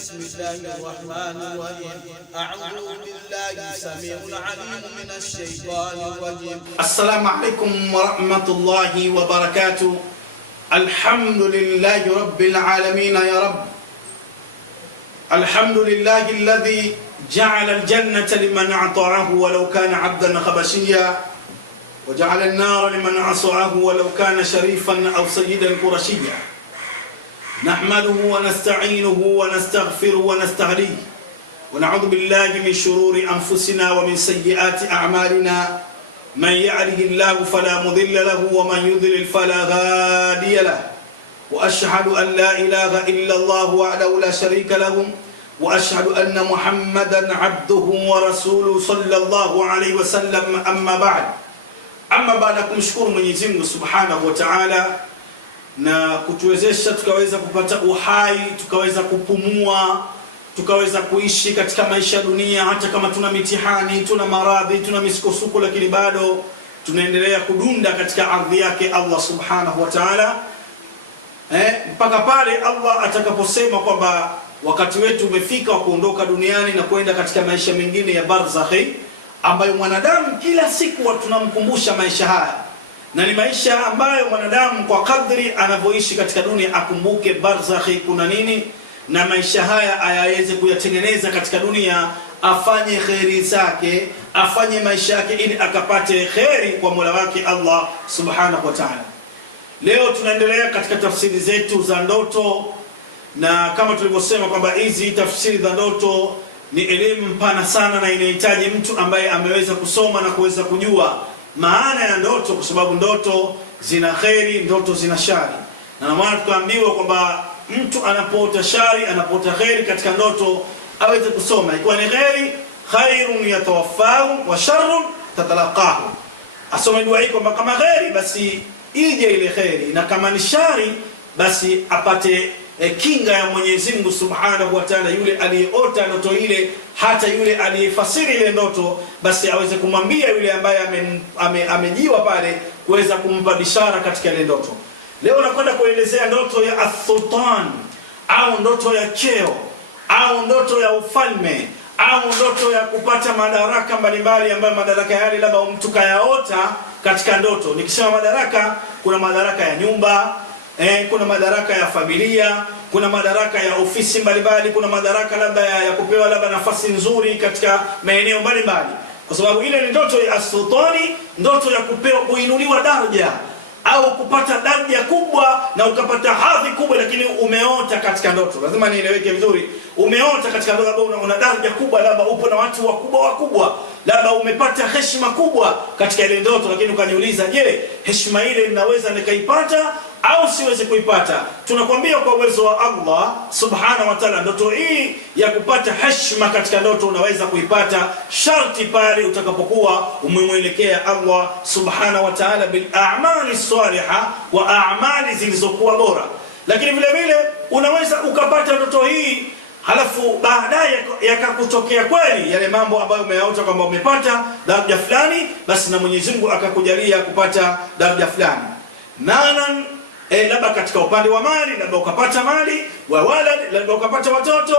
بسم الله الرحمن الرحيم أعوذ بالله السميع العليم من الشيطان الرجيم. السلام عليكم ورحمة الله وبركاته. الحمد لله رب العالمين يا رب. الحمد لله الذي جعل الجنة لمن أطاعه ولو كان عبدا خبشيا، وجعل النار لمن عصاه ولو كان شريفا أو سيدا قرشيا. نحمده ونستعينه ونستغفره ونستهديه، ونعوذ بالله من شرور أنفسنا ومن سيئات أعمالنا. من يهده الله فلا مضل له ومن يضلل فلا هادي له، وأشهد أن لا إله إلا الله وحده لا شريك له، وأشهد أن محمدا عبده ورسوله صلى الله عليه وسلم. أما بعد kumshukuru Mwenyezi Mungu Subhanahu wa Ta'ala na kutuwezesha tukaweza kupata uhai, tukaweza kupumua, tukaweza kuishi katika maisha ya dunia, hata kama tuna mitihani, tuna maradhi, tuna misukosuko, lakini bado tunaendelea kudunda katika ardhi yake Allah Subhanahu wa Ta'ala, mpaka pale Allah atakaposema kwamba wakati wetu umefika wa kuondoka duniani na kwenda katika maisha mengine ya barzakhi, ambayo mwanadamu kila siku tunamkumbusha maisha haya, na ni maisha ambayo mwanadamu kwa kadri anavyoishi katika dunia akumbuke barzakhi kuna nini, na maisha haya ayaweze kuyatengeneza katika dunia, afanye khairi zake, afanye maisha yake ili akapate khairi kwa Mola wake Allah Subhanahu wa Ta'ala. Leo tunaendelea katika tafsiri zetu za ndoto, na kama tulivyosema kwamba hizi tafsiri za ndoto ni elimu mpana sana na inahitaji mtu ambaye ameweza kusoma na kuweza kujua maana ya ndoto, kwa sababu ndoto zina khairi, ndoto zina shari. Na maana tukaambiwa kwamba mtu anapoota shari, anapoota khairi katika ndoto aweze kusoma, ikiwa ni khairi, khairun yatawaffahu wa sharrun tatalaqahu, asome dua hii kwamba kama khairi basi ije ile khairi, na kama ni shari basi apate kinga ya Mwenyezi Mungu Subhanahu wa Ta'ala. Yule aliyeota ndoto ile, hata yule aliyefasiri ile ndoto, basi aweze kumwambia yule ambaye amejiwa pale, kuweza kumpa bishara katika ile ndoto. Leo nakwenda kuelezea ndoto ya as-sultan, au ndoto ya cheo, au ndoto ya ufalme, au ndoto ya kupata madaraka mbalimbali, ambayo madaraka yale labda mtu kayaota katika ndoto. Nikisema madaraka, kuna madaraka ya nyumba, kuna madaraka ya familia, kuna madaraka ya ofisi mbalimbali, kuna madaraka labda ya kupewa labda nafasi nzuri katika maeneo mbalimbali, kwa sababu ile ni ndoto ya sultani, ndoto ya kupewa, kuinuliwa daraja au kupata daraja kubwa na ukapata hadhi kubwa, lakini umeota katika ndoto. Lazima nieleweke vizuri, umeota katika ndoto labda una daraja kubwa, labda upo na watu wakubwa, labda umepata heshima kubwa katika ile ndoto, lakini ukajiuliza, je, heshima ile ninaweza nikaipata au siwezi kuipata? Tunakwambia kwa uwezo wa Allah Subhanahu wa Ta'ala, ndoto hii ya kupata heshima katika ndoto unaweza kuipata, sharti pale utakapokuwa umemwelekea Allah Subhanahu wa Ta'ala bil a'mali salihah wa a'mali zilizokuwa bora. Lakini vile vile unaweza ukapata ndoto hii halafu baadaye yakakutokea kweli yale mambo ambayo umeyaota kwamba umepata daraja fulani, basi na Mwenyezi Mungu akakujalia kupata daraja fulani. Labda katika upande wa mali, labda ukapata mali wa walad, labda ukapata watoto,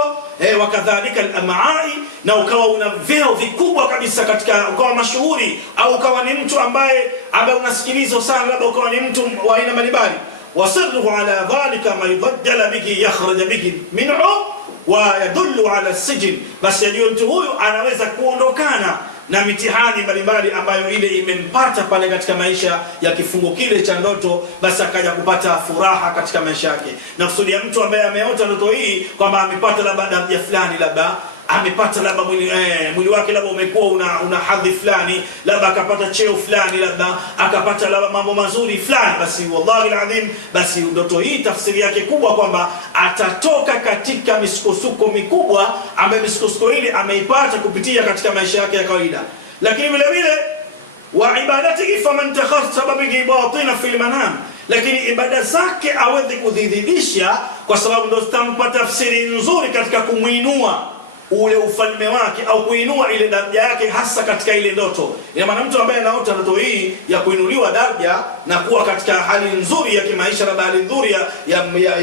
wakadhalika al-amai, na ukawa una vyeo vikubwa kabisa katika, ukawa mashuhuri, au ukawa ni mtu ambaye unasikilizwa sana, labda ukawa ni mtu wa aina mbalimbali. Wasirruhu ala dhalika ma yudajjala bihi yakhruj bihi minhu wa yadullu ala as-sijn, basi ajue mtu huyu anaweza kuondokana na mitihani mbalimbali ambayo ile imempata pale katika maisha ya kifungo kile cha ndoto, basi akaja kupata furaha katika maisha yake. Na kusudi ya mtu ambaye ameota ndoto hii kwamba amepata labda daraja fulani, labda amepata labda mwili wake labda umekuwa una hadhi fulani, labda akapata cheo fulani, labda akapata labda mambo mazuri fulani, basi wallahi alazim, basi ndoto hii tafsiri yake kubwa kwamba atatoka katika misukosuko mikubwa ambayo misukosuko ile ameipata kupitia katika maisha yake ya kawaida. Lakini vile vile wa ibadatihi faman takhassa bihi batina fil manam, lakini ibada zake aweze kudhidhisha, kwa sababu ndio zitampa tafsiri nzuri katika kumuinua ule ufalme wake au kuinua ile daraja yake, hasa katika ile ndoto. Ina maana mtu ambaye anaota ndoto hii ya kuinuliwa daraja na kuwa katika hali nzuri ya kimaisha, na hali nzuri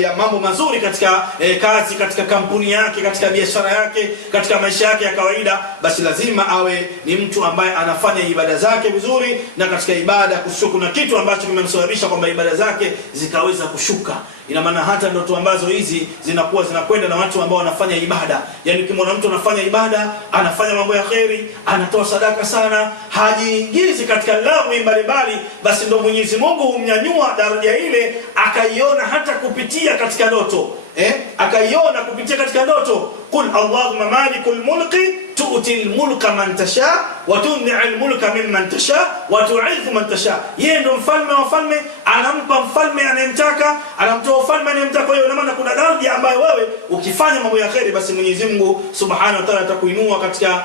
ya mambo mazuri katika kazi, katika kampuni yake, katika biashara yake, katika maisha yake ya kawaida, basi lazima awe ni mtu ambaye anafanya ibada zake vizuri, na katika ibada kusio kuna kitu ambacho kimemsababisha kwamba ibada zake zikaweza kushuka. Ina maana hata ndoto ambazo hizi zinakuwa zinakwenda na watu ambao wanafanya ibada. Yani ukimwona mtu anafanya ibada, anafanya mambo ya kheri, anatoa sadaka sana, hajiingizi katika lagwi mbalimbali, basi ndio Mwenyezi Mungu humnyanyua daraja ile, akaiona hata kupitia katika ndoto. Akaiona kupitia katika ndoto. Qul Allahumma malikul mulki tu'ti al-mulka man tasha wa tunzi'u al-mulka mimman tasha wa tu'izzu man tasha. Yeye ndo mfalme wa falme, anampa mfalme anayemtaka, anamtoa mfalme anayemtaka. Kwa hiyo maana kuna daraja ambayo wewe ukifanya mambo ya kheri, basi Mwenyezi Mungu Subhanahu wa Ta'ala atakuinua katika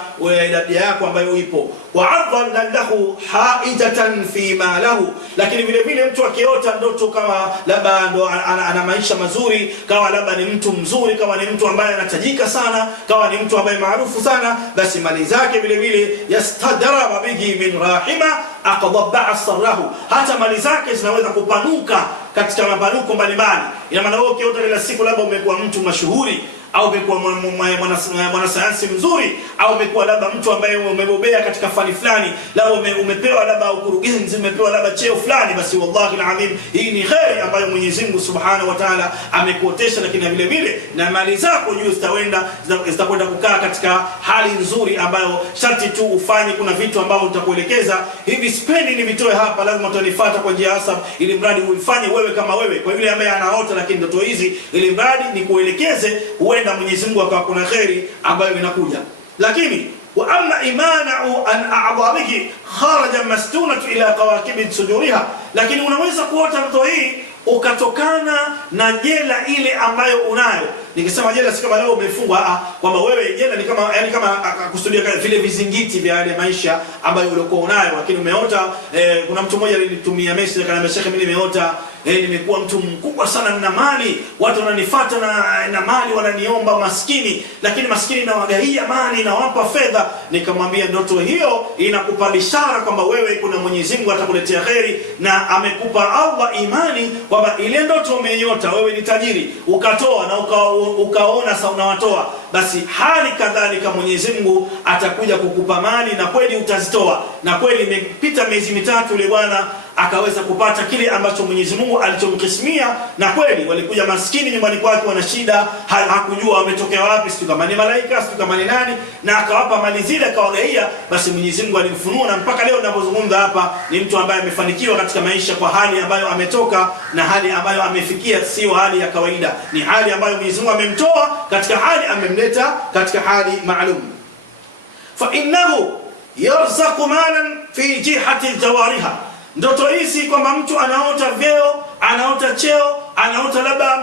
daraja yako ambayo ipo. Wa 'adhan lahu haidatan fi ma lahu. Lakini vile vile mtu akiota ndoto kama labda ndo ana maisha mazuri, kama labda ni mtu mzuri, kama ni mtu ambaye anatajika sana, kama ni mtu ambaye maarufu sana, basi mali zake vile vile yastadraba bihi min rahima aqdabba asrahu. Hata mali zake zinaweza kupanuka katika mapanuko mbalimbali. Ina maana wewe ukiota kila siku labda umekuwa mtu mashuhuri, au umekuwa mwanasayansi mzuri, au umekuwa labda mtu ambaye umebobea katika fani fulani, labda umepewa labda ukurugenzi, umepewa labda cheo fulani, basi wallahi alazim hii ni khairi ambayo Mwenyezi Mungu Subhanahu wa Ta'ala amekuotesha. Lakini vile vile na mali zako juu zitakwenda kukaa katika hali nzuri ambayo sharti tu ufanye. Kuna vitu ambavyo nitakuelekeza hivi, sipendi ni vitoe hapa, lazima utanifuata kwa njia hasa, ili mradi uifanye wewe kama wewe, kwa yule ambaye anaota lakini ndoto hizi, ili mradi ni kuelekeze, huenda Mwenyezi Mungu akawa kuna khairi ambayo inakuja. Lakini wa amma imana'u an a'dhabihi kharaja mastunatu ila qawakib sujuriha. Lakini unaweza kuota ndoto hii ukatokana na jela ile ambayo unayo. Nikisema jela si kama leo umefungwa, kwamba wewe jela ni kama, yani kama kusudia vile vizingiti vya yale maisha ambayo ulikuwa unayo. Lakini umeota, kuna mtu mmoja alinitumia message akaniambia, Sheikh, mimi nimeota nimekuwa mtu mkubwa sana, nina mali, watu wananifuata na mali, wananiomba maskini, lakini maskini na wagaia mali, na wapa fedha. Nikamwambia ndoto hiyo inakupa bishara kwamba wewe kuna Mwenyezi Mungu atakuletea khairi, na amekupa Allah imani kwamba ile ndoto umeiota wewe ni tajiri, ukatoa na ukaona sasa unawatoa, basi hali kadhalika Mwenyezi Mungu atakuja kukupa mali, na kweli utazitoa. Na kweli imepita miezi mitatu, ile bwana akaweza kupata kile ambacho Mwenyezi Mungu alichomkismia, na kweli walikuja maskini nyumbani kwake, wana shida, hakujua wametokea wapi, sio kama ni malaika, sio kama ni nani, na akawapa mali zile, akawagaia. Basi Mwenyezi Mungu alimfunua, na mpaka leo ninapozungumza hapa ni mtu ambaye amefanikiwa katika maisha, kwa hali ambayo ametoka na hali ambayo amefikia, sio hali ya kawaida, ni hali ambayo Mwenyezi Mungu amemtoa katika hali, amemleta katika hali maalum. Fa innahu yarzaqu malan fi jihati jawariha. Ndoto hizi kwamba mtu anaota vyeo, anaota cheo, anaota labda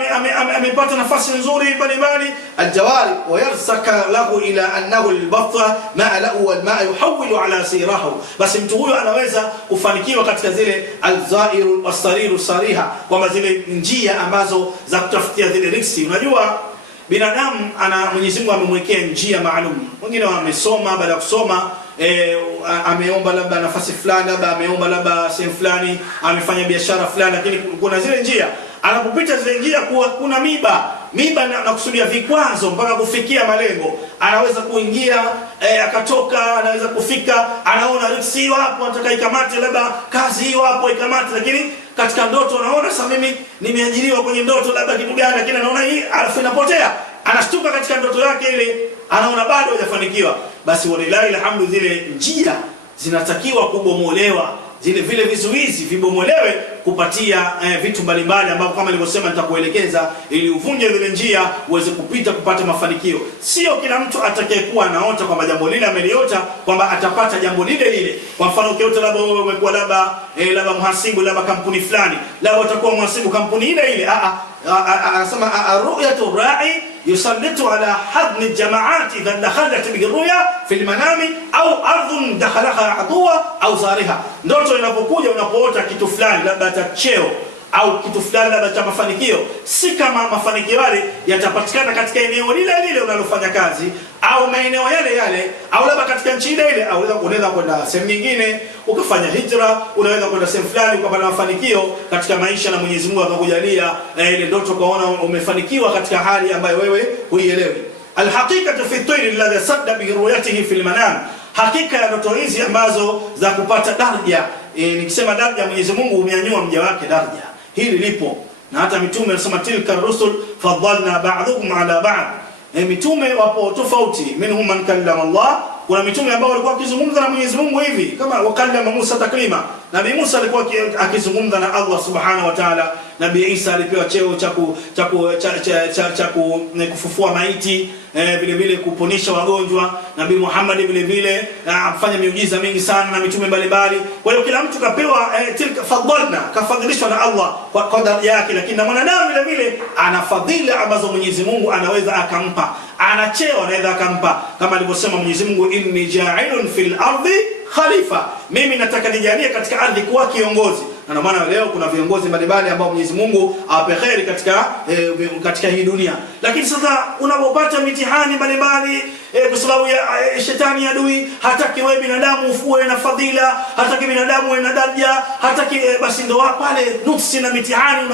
amepata nafasi nzuri mbalimbali, aljawari wa yarsaka lahu ila annahu albatha ma lahu wal ma yuhawilu ala sirahu. Basi mtu huyo anaweza kufanikiwa katika zile alzairu wasariru sariha, kwamba zile njia ambazo za kutafutia zile riziki. Unajua binadamu Mwenyezi Mungu amemwekea njia maalum. Wengine wamesoma, baada ya kusoma ameomba labda nafasi fulani, labda ameomba labda sehemu fulani, amefanya biashara fulani, lakini kuna zile njia, anapopita zile njia kuna miba na kusudia vikwazo mpaka kufikia malengo. Anaweza kuingia akatoka, anaweza kufika, anaona riziki hiyo hapo, anataka ikamate, labda kazi hiyo hapo ikamate, lakini katika ndoto anaona sasa mimi nimeajiriwa kwenye ndoto labda kitu gani, lakini anaona hii alafu inapotea. Anashtuka katika ndoto yake ile, anaona bado hajafanikiwa. Basi walilahi alhamdu, zile njia zinatakiwa kubomolewa, vile vizuizi vibomolewe, kupatia vitu mbalimbali ambavyo kama nilivyosema nitakuelekeza, ili uvunje zile njia uweze kupita kupata mafanikio. Sio kila mtu atakayekuwa anaota kwamba jambo lile ameliota kwamba atapata jambo lile lile. Kwa mfano ukiota labda wewe umekuwa labda mhasibu labda kampuni fulani, labda utakuwa mhasibu kampuni ile ile. Anasema ar-ru'yatu ra'i yusallitu ala hadni jamaati idha dakhalat biruya fil manami au ardhun dakhalaha aduwa au zariha. Ndoto inapokuja, unapoota kitu fulani, labda cheo au kitu fulani labda cha mafanikio, si kama mafanikio yale yatapatikana katika eneo lile lile unalofanya kazi au maeneo yale yale, au labda katika nchi ile ile, au unaweza kwenda sehemu nyingine ukafanya hijra, unaweza kwenda sehemu fulani ukapata mafanikio katika maisha na Mwenyezi Mungu akakujalia ile ndoto ukaona umefanikiwa katika hali ambayo wewe huielewi. Alhaqiqatu fi at-tayr alladhi sadda bi ru'yatihi fi al-manam, hakika ya ndoto hizi ambazo za kupata daraja. Nikisema daraja, Mwenyezi Mungu umeanyua mja wake daraja, hili lipo, na hata mitume wanasema tilka rusul faddalna ba'dhukum ala ba'd. Mitume wapo tofauti, minhum man kallama Allah, kuna mitume ambao walikuwa wakizungumza na Mwenyezi Mungu hivi kama wakallama Musa taklima. Nabii Musa alikuwa akizungumza na Allah subhanahu wa ta'ala. Nabii Isa alipewa cheo cha kufufua maiti, vile vile kuponisha wagonjwa. Nabii Muhammad vile vile afanya miujiza mingi sana na mitume mbalimbali. Kwa hiyo kila mtu kapewa tilka faddalna, kafadhilishwa na Allah kwa daraja yake, lakini na mwanadamu vile vile ana fadhila ambazo Mwenyezi Mungu anaweza akampa, ana cheo anaweza akampa, kama alivyosema Mwenyezi Mungu, inni ja'ilun fil ardi khalifa, mimi nataka nijalie katika ardhi kuwa kiongozi. Na ndio maana leo kuna viongozi mbalimbali ambao Mwenyezi Mungu awape kheri katika hii dunia. Lakini sasa unapopata mitihani mbalimbali kwa sababu ya shetani adui hataki wewe binadamu uwe na fadhila, hataki binadamu uwe na daraja, hataki basi ndio pale nuksi na mitihani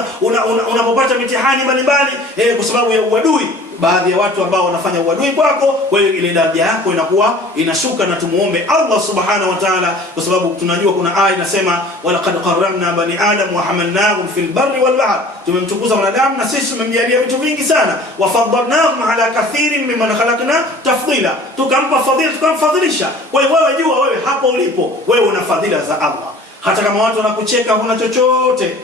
unapopata mitihani mbalimbali kwa sababu ya uadui, baadhi ya watu ambao wanafanya uadui kwako, kwa hiyo ile daraja yako inakuwa inashuka. Na tumuombe Allah subhanahu wa ta'ala, kwa sababu tunajua kuna aya inasema walaqad qarramna bani adam wa hamalnahum fil barri wal bahr, tumemtukuza wanadamu na sisi tumemjalia vitu vingi sana, wa faddalnahum ala kathirin mimman khalaqna tafdila, tukampa fadhila, tukamfadhilisha. Kwa hiyo wewe jua, wewe hapo ulipo wewe una fadhila za Allah. Hata kama watu wanakucheka huna chochote,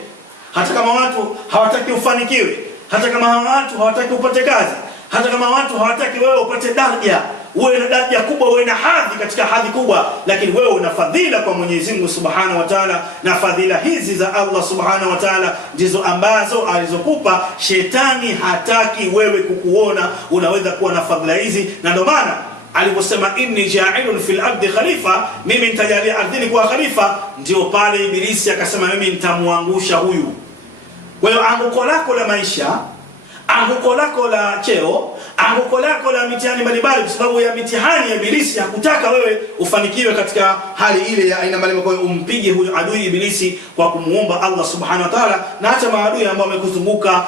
hata kama watu hawataki ufanikiwe, hata kama watu hawataki upate kazi, hata kama watu hawataki wewe upate daraja, uwe na daraja kubwa, uwe na hadhi katika hadhi kubwa, lakini wewe una fadhila kwa Mwenyezi Mungu Subhanahu wa Ta'ala, na fadhila hizi za Allah Subhanahu wa Ta'ala ndizo ambazo alizokupa. Shetani hataki wewe kukuona unaweza kuwa na fadhila hizi, na ndio maana aliposema inni ja'ilun fil ardi khalifa, mimi nitajalia ardhini kuwa khalifa, ndio pale Ibilisi akasema mimi nitamwangusha huyu. Kwa hiyo anguko lako la maisha, anguko lako la cheo, anguko lako la mitihani mbalimbali, kwa sababu ya mitihani ya Ibilisi hakutaka wewe ufanikiwe katika hali ile ya aina mbalimbali. Kwa hiyo umpige huyo adui Ibilisi kwa kumuomba Allah subhanahu wa ta'ala, na hata maadui ambao wamekuzunguka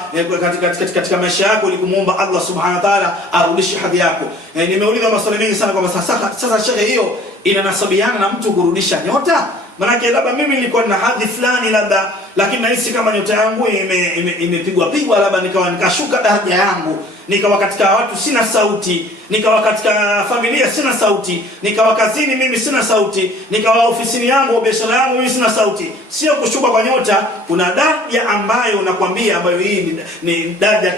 katika maisha yako, ili kumuomba Allah subhanahu wa ta'ala arudishe hadhi yako. Nimeuliza maswali mengi sana kwa sasa shehe, hiyo inanasabiana na mtu kurudisha nyota? Manake labda mimi nilikuwa na hadhi fulani labda, lakini nahisi kama nyota yangu imepigwa labda nikashuka daraja yangu, nikawa katika watu sina sauti, nikawa katika familia sina sauti, nikawa kazini mimi sina sauti, nikawa ofisini yangu, biashara yangu mimi sina sauti. Sio kushuka kwa nyota, kuna daraja ambayo nakwambia, ambayo hii ni daraja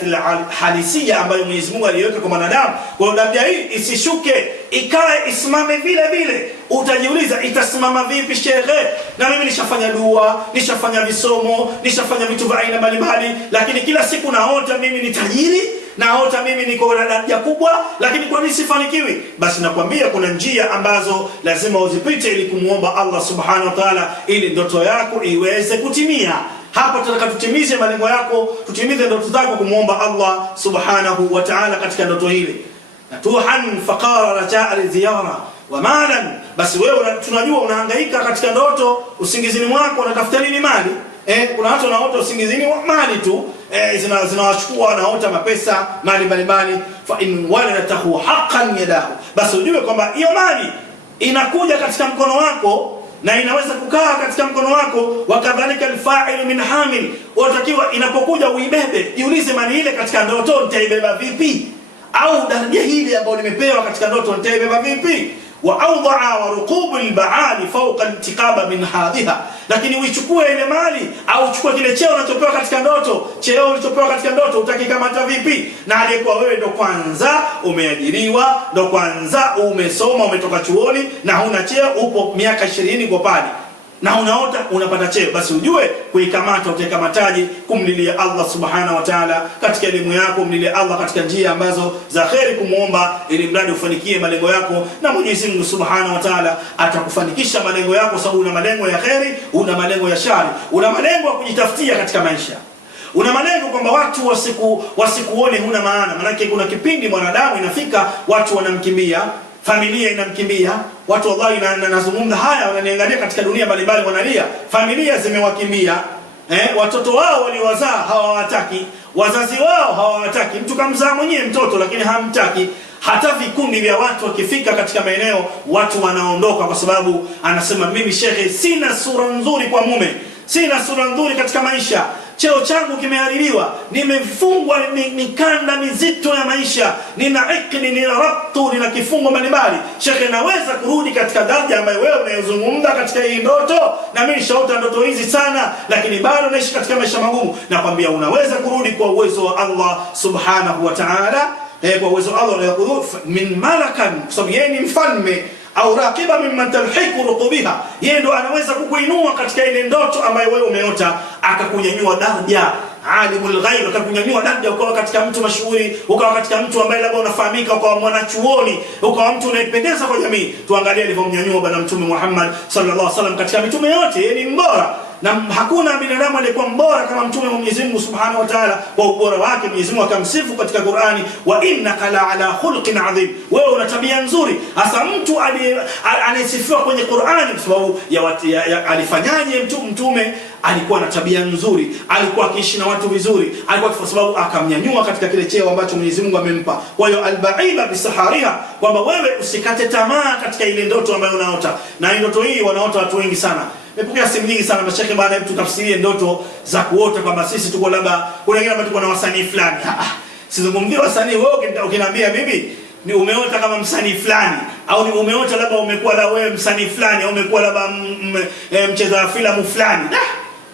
halisia ambayo Mwenyezi Mungu aliweka kwa wanadamu. Kwa hiyo daraja hii isishuke, ikae isimame vile vile. Utajiuliza itasimama vipi shehe? Na mimi nishafanya dua, nishafanya visomo, nishafanya vitu vya aina mbalimbali, lakini kila siku naota mimi ni tajiri, naota mimi niko na daraja kubwa, lakini kwa nini sifanikiwi? Basi nakwambia kuna njia ambazo lazima uzipite ili kumuomba Allah subhanahu wa ta'ala, ili ndoto yako iweze kutimia. Hapa tunataka tutimize malengo yako, tutimize ndoto zako, kumuomba Allah subhanahu wa ta'ala katika ndoto hili. Natuhan faqara rajaa ziyara wa malan, basi wewe tunajua unahangaika katika ndoto, usingizini mwako unatafuta nini? Mali. Kuna watu wanaota usingizini mali tu, zinawachukua, wanaota mapesa, mali mbalimbali. Fa in waladatahu haqqan yadahu, basi ujue kwamba hiyo mali inakuja katika mkono wako na inaweza kukaa katika mkono wako. Wakadhalika alfa'il min hamil, watakiwa inapokuja uibebe. Jiulize, mali ile katika ndoto nitaibeba vipi? Au daraja hili ambayo nimepewa katika ndoto nitaibeba vipi? Wa awda'a wa ruqubul ba'ali fawqa intiqaba min hadhiha, lakini uichukue ile mali au uchukue kile cheo unachopewa katika ndoto, cheo ulichopewa katika ndoto utakikamata vipi? Na aliyekuwa wewe ndo kwanza umeajiriwa, ndo kwanza umesoma, umetoka chuoni na huna cheo, upo miaka 20 kwa pale. na unaota unapata cheo, basi ujue kuikamata utaikamataje kumlilia Allah subhanahu wa ta'ala katika elimu yako, mlilie Allah katika njia ambazo za kheri kumuomba, ili mradi ufanikie malengo yako, na Mwenyezi Mungu subhanahu wa ta'ala atakufanikisha malengo yako, sababu una malengo ya kheri, una malengo ya shari, una malengo ya kujitafutia katika maisha, una malengo kwamba watu wasikuone huna maana. Maana kuna kipindi mwanadamu inafika watu wanamkimbia, familia inamkimbia watu. Wallahi nazungumza haya, wananiangalia katika dunia mbalimbali, wanalia, familia zimewakimbia, watoto wao waliowazaa hawawataki, wazazi wao hawawataki, mtu kamzaa mwenyewe mtoto lakini hamtaki. Hata vikundi vya watu wakifika katika maeneo, watu wanaondoka kwa sababu anasema, mimi shekhe sina sura nzuri kwa mume, sina sura nzuri katika maisha, cheo changu kimeharibiwa, nimefungwa mikanda mizito ya maisha, nina ikni, nina rabtu, nina kifungo mbalimbali. Shekhe, naweza kurudi katika daraja ambayo wewe unayozungumza katika hii ndoto? Na mimi nishaota ndoto hizi sana, lakini bado naishi katika maisha magumu. Nakwambia unaweza kurudi kwa uwezo wa Allah subhanahu wa ta'ala, kwa uwezo wa Allah min malakan, kwa sababu yeye ni mfalme, au raqiba mimman talhiqu ruqubiha, yeye ndo anaweza kukuinua katika ile ndoto ambayo wewe umeota, akakunyanyua daraja. Alimul ghaib, akakunyanyua daraja, ukawa katika mtu mashuhuri, ukawa katika mtu ambaye labda unafahamika, ukawa mwanachuoni, ukawa mtu unayependeza kwa jamii. Tuangalie alivyomnyanyua bwana Mtume Muhammad sallallahu alaihi wasallam katika mitume yote, yeye ni mbora, na hakuna binadamu aliyekuwa mbora kama mtume wa Mwenyezi Mungu Subhanahu wa Ta'ala. Kwa ubora wake Mwenyezi Mungu akamsifu katika Qur'ani, wa innaka la ala khulqin adhim, wewe una tabia nzuri. Hasa mtu anayesifiwa kwenye Qur'ani kwa sababu alifanyaje? Mtume alikuwa na tabia nzuri, alikuwa akiishi na watu vizuri, alikuwa kwa sababu akamnyanyua katika kile cheo ambacho Mwenyezi Mungu amempa. Kwa hiyo albaiba bisahariha, kwamba wewe usikate tamaa katika ile ndoto ambayo unaota. Na ndoto hii wanaota watu wengi sana. Nimepokea simu nyingi sana, mashaka bwana, hebu tutafsirie ndoto za kuota kwamba sisi tuko labda kuna wengine ambao tuko na wasanii fulani. Sizungumzie wasanii. Wewe ukiniambia mimi ni umeota kama msanii fulani, au ni umeota labda umekuwa la wewe msanii fulani, au umekuwa labda mcheza filamu fulani,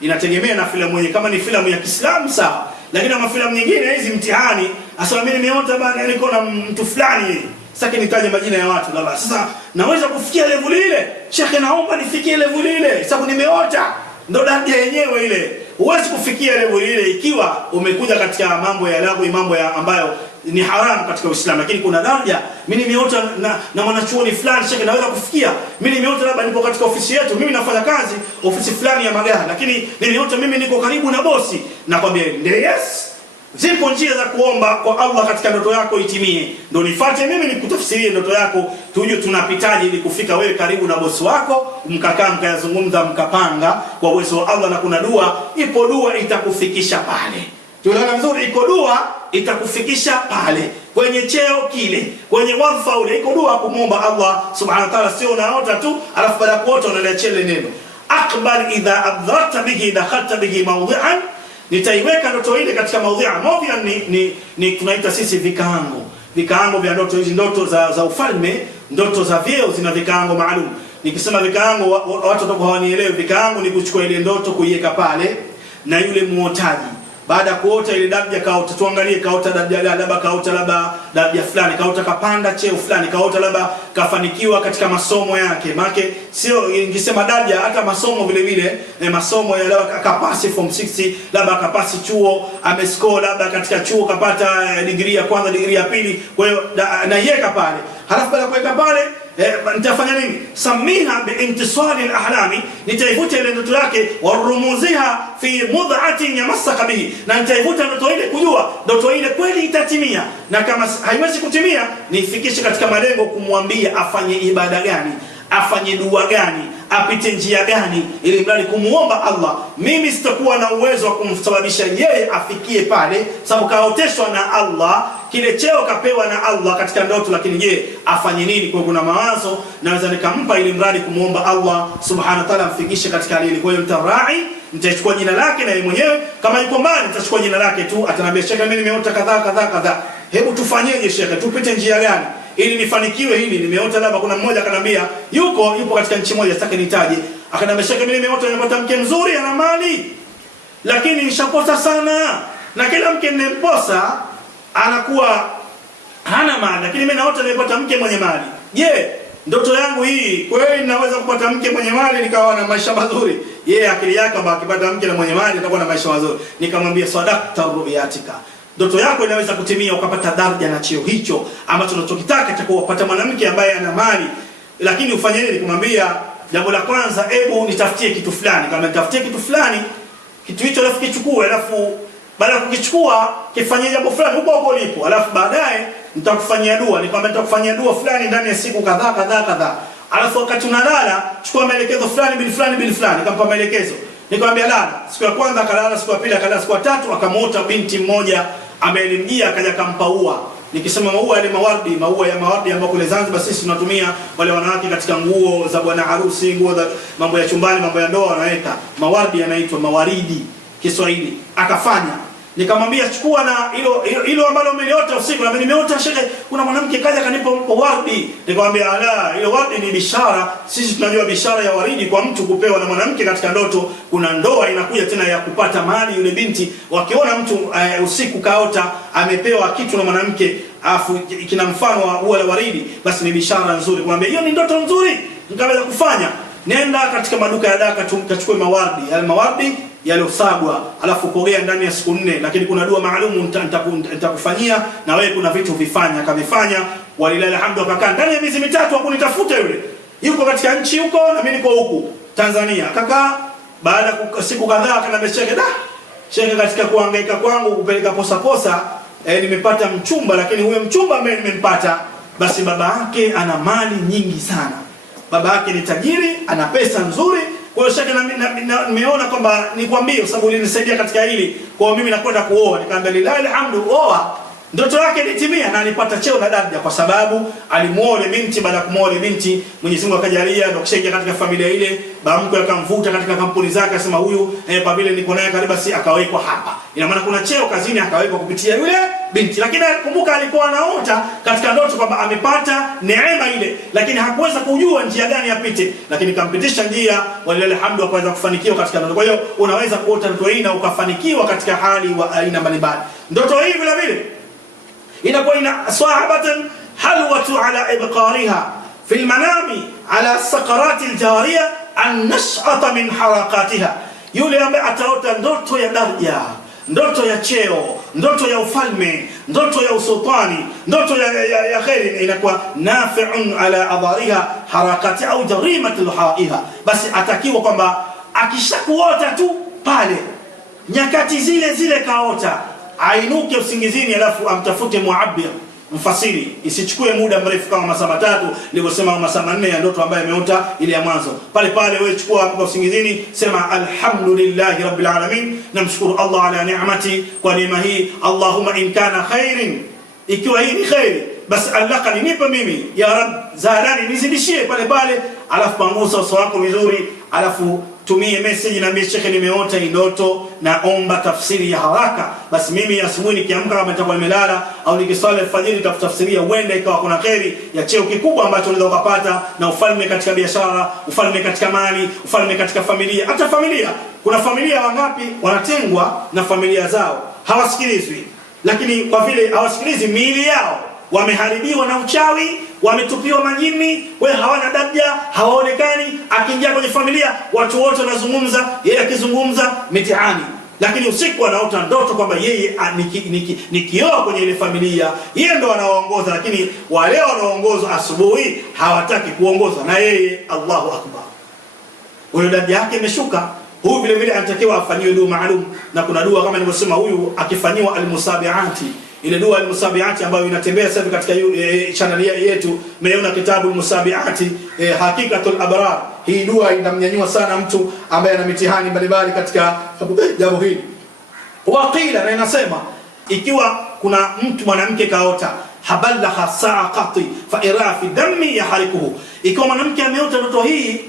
inategemea na filamu yenyewe. Kama ni filamu ya Kiislamu sawa, lakini kama filamu nyingine hizi mtihani, asema mimi nimeota bwana niko na mtu fulani, sasa nitaje majina ya watu labda. Sasa naweza kufikia level ile? Shekhe, naomba nifikie level ile sababu nimeota. Ndo daraja yenyewe ile. Huwezi kufikia level ile ikiwa umekuja katika mambo ya lagwi, mambo ya ambayo ni haramu katika Uislamu. Lakini kuna daraja, mimi nimeota na mwanachuoni fulani, shekhe, naweza kufikia. Mimi nimeota labda nipo katika ofisi yetu, mimi nafanya kazi ofisi fulani ya magari, lakini nimeota mimi niko karibu na bosi. Nakwambia ndio, yes, zipo njia za kuomba kwa Allah katika ndoto yako itimie. Ndio nifuate mimi nikutafsirie ndoto yako, tujue tunapitaje ili kufika wewe karibu na bosi wako, mkakaa mkayazungumza, mkapanga kwa uwezo wa Allah. Na kuna dua, ipo dua itakufikisha pale. Tunaona vizuri, iko dua itakufikisha pale kwenye cheo kile, kwenye wadhifa ule. Iko dua kumuomba Allah subhanahu wa ta'ala, sio unaota tu alafu baada ya kuota unaliachia neno. Akbar idha abdharta bihi dakhalta bihi mawdi'an, nitaiweka ndoto ile katika maudhi'a. Maudhi'a ni tunaita sisi vikaango. Vikaango vya ndoto hizi, ndoto za ufalme, ndoto za vyeo zina vikaango maalum. Nikisema vikaango watu watakuwa hawanielewi. Vikaango ni kuchukua ile ndoto kuiweka pale, na yule muotaji baada ya kuota ile daraja kaota, tuangalie kaota daraja labda, kaota labda daraja fulani, kaota kapanda cheo fulani, kaota labda kafanikiwa katika masomo yake. Maana sio ningesema daraja, hata masomo vile vile, masomo ya labda kapasi form 6, labda kapasi chuo, amescore labda katika chuo kapata degree ya kwanza, degree ya pili. Kwa hiyo naiweka pale, halafu baada ya kuweka pale nitafanya nini? Samiha biintisali alahlami, nitaivuta ile ndoto yake, warumuziha fi mud'atin yamassaka bihi, na nitaivuta ndoto ile kujua ndoto ile kweli itatimia, na kama haiwezi kutimia nifikishe katika malengo, kumwambia afanye ibada gani, afanye dua gani, apite njia gani, ili mradi kumuomba Allah. Mimi sitakuwa na uwezo wa kumsababisha yeye afikie pale, sababu kaoteshwa na Allah, kile cheo kapewa na Allah katika ndoto, lakini je, afanye nini? Kwa kuna mawazo naweza nikampa, ili mradi kumuomba Allah subhanahu wa ta'ala amfikishe katika hili. Kwa hiyo mtarai, nitachukua jina lake, na yeye mwenyewe kama yuko mbali nitachukua jina lake tu, ataniambia shekhe, mimi nimeota kadhaa kadhaa kadhaa, hebu tufanyeje shekhe, tupite njia gani ili nifanikiwe hili? Nimeota labda, kuna mmoja akanambia yupo katika nchi moja, sitaki nitaje, akanambia shekhe, mimi nimepata mke mzuri, ana mali, lakini nishaposa sana, na kila mke ninemposa anakuwa hana mali, lakini mimi naota nimepata mke mwenye mali. Je, ndoto yangu hii kweli naweza kupata mke mwenye mali nikawa na maisha mazuri. Yeye akili yake kwamba akipata mke na mwenye mali atakuwa na maisha mazuri. Nikamwambia sadaqta ru'yatika, ndoto yako inaweza kutimia ukapata daraja na cheo hicho ambacho unachokitaka cha kupata mwanamke ambaye ana mali. Lakini ufanye nini? Nikamwambia jambo la kwanza, hebu nitafutie kitu fulani. Kama nitafutie kitu fulani, kitu hicho alafu kichukue, alafu baada ya kukichukua kifanyie jambo fulani huko huko ulipo, alafu baadaye nitakufanyia dua. Nikamwambia nitakufanyia dua fulani ndani ya siku kadhaa. Alafu wakati unalala chukua maelekezo fulani bin fulani. Nikampa maelekezo. Nikamwambia lala. Siku ya kwanza akalala, siku ya pili akalala, siku ya tatu akamuota binti mmoja ambaye alimjia akaja akampa ua. Nikisema maua yale maua ya mawardi ambayo kule Zanzibar sisi tunatumia wale wanawake katika nguo za bwana harusi, nguo za mambo ya chumbani, mambo ya ndoa wanaweka. Mawardi yanaitwa mawaridi Kiswahili. Akafanya. Nikamwambia chukua na hilo ambalo umeliota usiku. Na nimeota shekhe kuna mwanamke kaja kanipa waridi. Nikamwambia ala, hilo waridi ni bishara. Sisi tunajua bishara ya waridi kwa mtu kupewa na mwanamke katika ndoto. Kuna ndoa inakuja tena ya kupata mali. Yule binti wakiona mtu usiku kaota amepewa kitu na mwanamke afu kina mfano wa ua la waridi, basi ni bishara nzuri. Kumwambia hiyo ni ndoto nzuri, nikaweza kufanya. Nenda katika maduka ya daka tukachukue mawardi. Yale mawardi yaliyosagwa alafu kogea ndani ya siku 4, lakini kuna dua maalum nitakufanyia na wewe kuna vitu vifanya. Akavifanya, walilahi alhamdu, akakaa ndani ya miezi 3 hakunitafuta yule. Yuko katika nchi huko na mimi niko huku Tanzania. Akakaa, baada ya siku kadhaa akaniambia shekhe katika kuhangaika kwangu kupeleka posa nimepata mchumba, lakini huyo mchumba ambaye nimempata basi baba yake ana mali nyingi sana. Baba yake ni tajiri, ana pesa nzuri. Kwa hiyo shekhe nimeona kwamba nikwambie kwa sababu ulinisaidia katika hili. Kwa hiyo mimi nakwenda kuoa. Nikamwambia lillahi alhamdu, oa. Ndoto yake ilitimia na alipata cheo na daraja kwa sababu alimuoa ile binti. Baada ya kumuoa ile binti, Mwenyezi Mungu akajalia ndio kishaingia katika familia ile. Baba mkwe akamvuta katika kampuni zake, akasema huyu kwa vile niko naye karibu, si akawekwa hapa. Ina maana kuna cheo kazini akawekwa kupitia yule binti. Lakini kumbuka alikuwa anaota katika ndoto kwamba amepata neema ile, lakini hakuweza kujua njia gani apite, lakini kampitisha njia, walilahi alhamdu, akaweza kufanikiwa katika ndoto. Kwa hiyo unaweza kuota ndoto hii na ukafanikiwa katika hali wa aina mbalimbali. Ndoto hii vile vile inakuwa ina sahabatan halwatu ala ibqariha fi almanami ala sakarati aljariya an nash'ata min harakatiha. Yule ambaye ataota ndoto ya daraja, ndoto ya cheo, ndoto ya ufalme, ndoto ya usultani, ndoto ya khairi, inakuwa nafi'un ala adariha harakati au jarimatul haiha. Basi atakiwa kwamba akishakuota tu pale nyakati zile kaota, ainuke usingizini alafu amtafute muabbir, mfasiri. Isichukue muda mrefu kama masaa 3 nilivyosema, masaa 4 ya ndoto ambayo ameota ile ya mwanzo. Pale wewe chukua amka usingizini, sema alhamdulillahi rabbil alamin, namshukuru Allah ala ni'mati, kwa neema hii. Allahumma in kana khairin, ikiwa hii ni khairi basi allaka nipe mimi, ya rab zadani nizidishie pale. Alafu pangusa uso wako vizuri, alafu tumie message na mimi shekhe nimeota hii ndoto, naomba tafsiri ya haraka. Basi mimi asubuhi nikiamka kama nitakuwa nimelala au nikiswali alfajiri nitafsiria, huenda ikawa kuna khairi ya cheo kikubwa ambacho unaweza kupata, na ufalme katika biashara, ufalme katika mali, ufalme katika familia. Hata familia, kuna familia wangapi wanatengwa na familia zao, hawasikilizwi, lakini kwa vile hawasikilizi miili yao wameharibiwa na uchawi, wametupiwa majini, wewe hawana daraja, hawaonekani. Akiingia kwenye familia watu wote wanazungumza, yeye akizungumza mitihani. Lakini usiku anaota ndoto kwamba yeye ni kioo kwenye ile familia, yeye ndo anaoongoza, lakini wale wanaoongozwa asubuhi hawataki kuongozwa na yeye. Allahu akbar, huyo daraja yake imeshuka. Huyu vile vile anatakiwa afanyiwe dua maalum, na kuna dua kama nilivyosema, huyu akifanyiwa almusabiati, ile dua almusabiati ambayo inatembea sasa katika channel yetu, mmeona kitabu almusabiati hakikatul abrar. Hii dua inamnyanyua sana mtu ambaye ana mitihani mbalimbali katika jambo hili. Waqila, na inasema ikiwa kuna mtu mwanamke kaota habalagha saqati fa irafi dami yaharikuhu, ikiwa mwanamke ameota ndoto hii,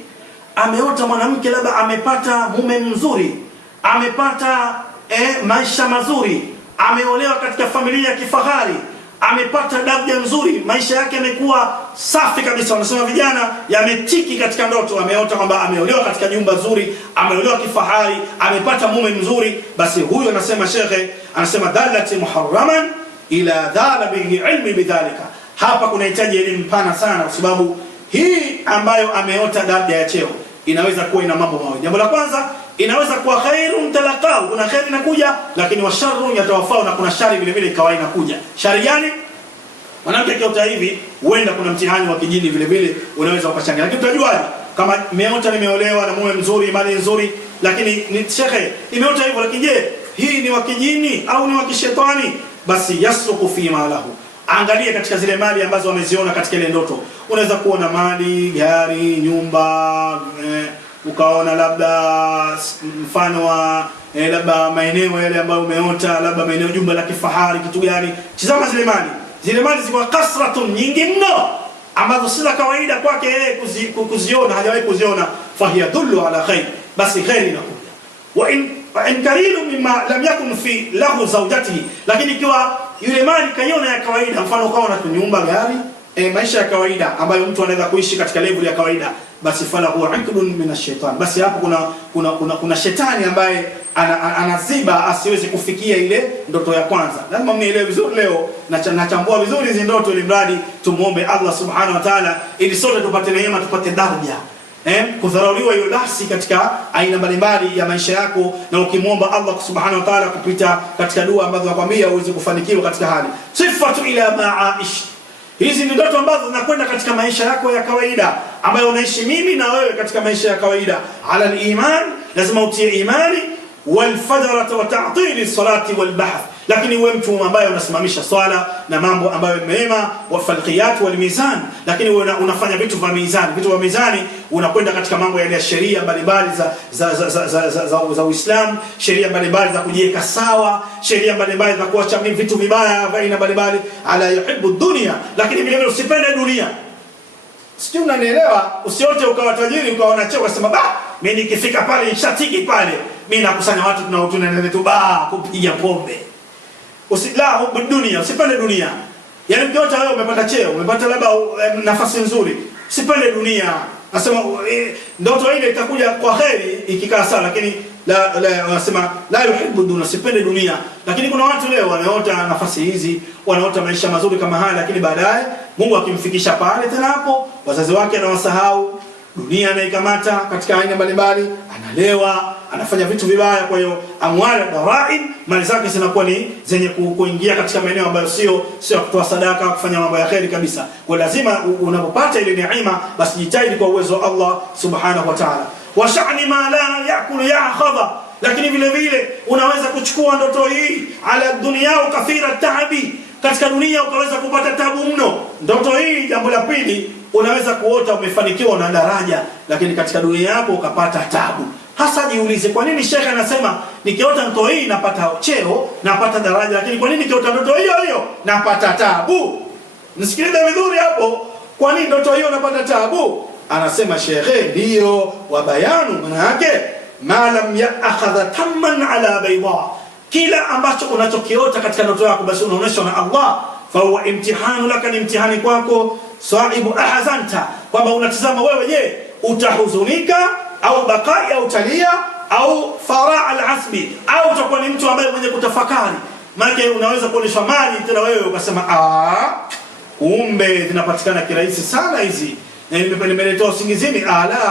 ameota mwanamke labda amepata mume mzuri, amepata maisha mazuri, ameolewa katika familia ya kifahari, amepata daraja nzuri, maisha yake yamekuwa safi kabisa. Wanasema vijana yametiki katika ndoto, ameota kwamba ameolewa katika nyumba nzuri, ameolewa kifahari, amepata mume mzuri, basi huyo anasema shekhe, anasema dalati muharraman ila dhalabi ilmi bidhalika. Hapa kunahitaji elimu pana sana, kwa sababu hii ambayo ameota daraja ya cheo inaweza kuwa ina mambo mawili. Jambo la kwanza, inaweza kuwa khairun talaqau, kuna khairi inakuja, lakini wa sharrun yatawafau, na kuna shari vile vile ikawa inakuja. Shari gani? Mwanamke akiota hivi, huenda kuna mtihani wa kijini vile vile unaweza ukachangia. Lakini utajuaje kama imeota nimeolewa na mume mzuri, mali nzuri, lakini ni shekhe imeota hivyo, lakini je, hii ni wa kijini au ni wa kishetani? Basi yasruku fi malahu, angalia katika zile mali ambazo wameziona katika ile ndoto. Unaweza kuona mali, gari, nyumba, ukaona labda mfano wa labda maeneo yale ambayo umeota, labda maeneo jumba la kifahari, kitu gani. Tazama zile mali. Zile mali ziko kasratun, nyingi mno, ambazo si za kawaida kwake yeye kuziona, hajawahi kuziona. Fahiyadullu ala khair, basi khair inakuja. Wa in karilu mimma lam yakun fi lahu zawjatihi, lakini ikiwa yule mali kaiona ya kawaida, mfano ukawa na nyumba, gari, maisha ya kawaida ambayo mtu anaweza kuishi katika level ya kawaida, basi falahu aqdun min ash-shaytan, basi hapo kuna shetani ambaye anaziba asiweze kufikia ile ndoto ya kwanza. Lazima mnielewe vizuri leo, nachambua vizuri hizo ndoto, ili mradi tumuombe Allah subhanahu wa ta'ala ili sote tupate neema, tupate daraja, kudharauliwa hiyo nafsi katika aina mbalimbali ya maisha yako, na ukimwomba Allah subhanahu wa ta'ala kupita katika dua ambazo nakwambia uweze kufanikiwa katika hali. Sifatu ila ma'aish, hizi ni ndoto ambazo zinakwenda katika maisha yako ya kawaida ambayo unaishi mimi na wewe katika maisha ya kawaida. Ala al-iman, lazima utie imani, wal fajrata wa ta'til salati wal bahth, lakini wewe mtu ambaye unasimamisha swala na mambo ambayo mema, wa falqiyat wal mizan, lakini unafanya vitu vya mizani. Vitu vya mizani unakwenda katika mambo ya sheria mbalimbali za Uislamu, sheria mbalimbali za kujiweka sawa, sheria mbalimbali za kuacha vitu vibaya vya aina mbalimbali. Ala yuhibbu dunya, lakini vile vile usipende dunia. Sio, unanielewa? Usiote ukawa tajiri ukaona cheo ukasema mimi nikifika pale nishatiki pale, mimi nakusanya watu tunaendelea tu kupiga pombe. Usila dunia, usipende dunia. Yaani ukiota wewe umepata cheo, umepata labda nafasi nzuri, usipende dunia. Nasema ndoto ile itakuja kwa kheri ikikaa sawa, lakini wanasema la yuhibbu dunya, usipende dunia. Lakini kuna watu leo wanaota nafasi hizi, wanaota maisha mazuri kama haya, lakini baadaye Mungu akimfikisha pale tena hapo, wazazi wake anawasahau, dunia anaikamata katika aina mbalimbali, analewa, anafanya vitu vibaya. Kwa hiyo amwala darain, mali zake zinakuwa ni zenye kuingia katika maeneo ambayo sio kutoa sadaka, kufanya mambo ya kheri kabisa. Kwa lazima unapopata ile neema, basi jitahidi kwa uwezo wa Allah subhanahu wa ta'ala. Wa sha'ni ma la yakulu ya'khadha, lakini vile vile unaweza kuchukua ndoto hii ala dunia kathira taabi, katika dunia ukaweza kupata tabu mno. Ndoto hii, jambo la pili, unaweza kuota umefanikiwa na daraja, lakini katika dunia yako ukapata tabu. Hasa jiulize, kwa nini Sheikh anasema nikiota ndoto hii napata cheo, napata daraja, lakini kwa nini nikiota ndoto hiyo napata tabu? Nisikilize vizuri hapo. Kwa nini ndoto hiyo napata tabu? Anasema Sheikh, ndio wa bayanu, maana yake ma lam ya'khadha tamman ala bayda, kila ambacho unachokiota katika ndoto yako basi unaonyeshwa na Allah, fa huwa imtihanu laka, ni mtihani kwako. Sahibu ahzanta, kwamba unatazama wewe, je, utahuzunika au bakai au talia au fara al-asbi, au utakuwa ni mtu ambaye mwenye kutafakari. Maana unaweza kuonyeshwa mali tena wewe ukasema kumbe zinapatikana kirahisi sana hizi, na nimeletoa usingizini,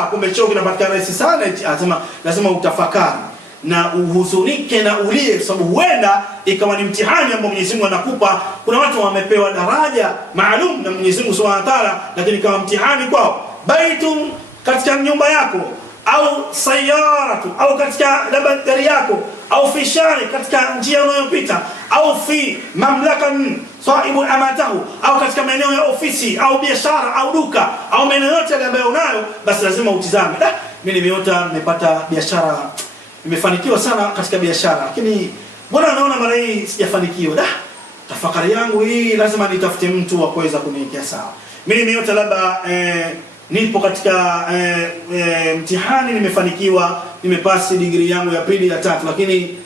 kumbe choo kinapatikana rahisi sana. Anasema lazima utafakari na uhuzunike na ulie, sababu huenda ikawa ni mtihani ambao Mwenyezi Mungu anakupa. Kuna watu wamepewa daraja maalum na Mwenyezi Mungu Subhanahu wa Ta'ala, lakini kama mtihani kwao. Baitun, katika nyumba yako, au sayaratu, au katika labda gari yako, au fi shari, katika njia unayopita, au fi mamlakan sahibu amatahu, au katika maeneo ya ofisi au biashara au duka au maeneo yote ambayo unayo, basi lazima utizame, mimi nimeota nimepata biashara, nimefanikiwa sana katika biashara, lakini mbona naona mara hii sijafanikiwa? Tafakari yangu hii lazima nitafute mtu wa kuweza kuniwekea sawa. Mimi nimeota labda nipo katika mtihani, nimefanikiwa, nimepasi degree yangu ya pili ya tatu, lakini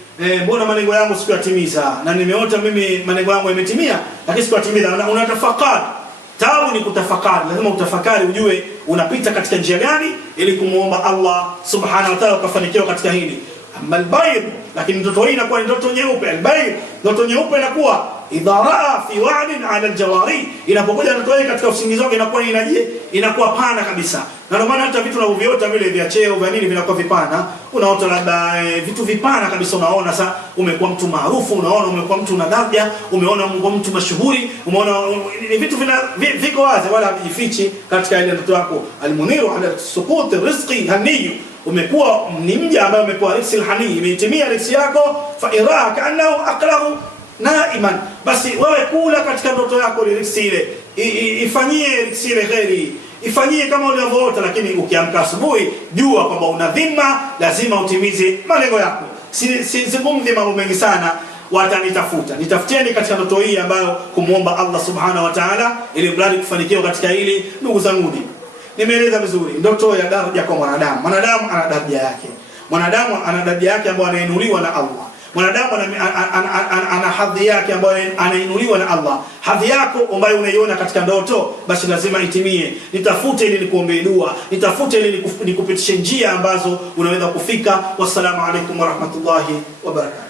mbona malengo yangu sikuyatimiza? Na nimeota mimi malengo yangu yametimia, lakini sikuyatimiza. Unatafakari. Tabu ni kutafakari, lazima utafakari, ujue unapita katika njia gani ili kumuomba Allah subhanahu wa ta'ala ukafanikiwa katika hili. Amma al-bayd, lakini ndoto hii inakuwa ni ndoto nyeupe. Al-bayd, ndoto nyeupe inakuwa idha raa fi wa'din 'ala al-jawari, inapokuja ndoto yake katika usingizi wake inakuwa pana kabisa. Na ndio maana hata vitu unavyoviota vile vya cheo vya nini vinakuwa vipana. Unaota labda vitu vipana kabisa, unaona sasa umekuwa mtu maarufu, unaona umekuwa mtu na daraja, umeona umekuwa mtu mashuhuri, umeona ni vitu viko wazi wala havijifichi katika ile ndoto yako. Al-muniru 'ala sukut rizqi haniyu, umekuwa ni mja ambaye umekuwa rizqi hani, imetimia rizqi yako. Fa iraha ka'annahu aqlahu naiman, basi wewe kula katika ndoto yako ile rizqi ile, ifanyie rizqi ile khairi, ifanyie kama ulivyoota. Lakini ukiamka asubuhi jua kwamba una dhima, lazima utimize malengo yako. Sizungumzi mambo mengi sana, watanitafuta, nitafutieni katika ndoto hii ambayo kumuomba Allah subhanahu wa ta'ala ili mradi kufanikiwa katika hili. Ndugu zangu, nimeeleza vizuri ndoto ya daraja kwa mwanadamu. Mwanadamu ana daraja yake, mwanadamu ana daraja yake ambayo anainuliwa na Allah. Mwanadamu ana hadhi yake ambayo anainuliwa na Allah. Hadhi yako ambayo unaiona katika ndoto, basi lazima itimie. Nitafute ili nikuombee dua, nitafute ili nikupitishe njia ambazo unaweza kufika. Wassalamu alaikum warahmatullahi wabarakatuh.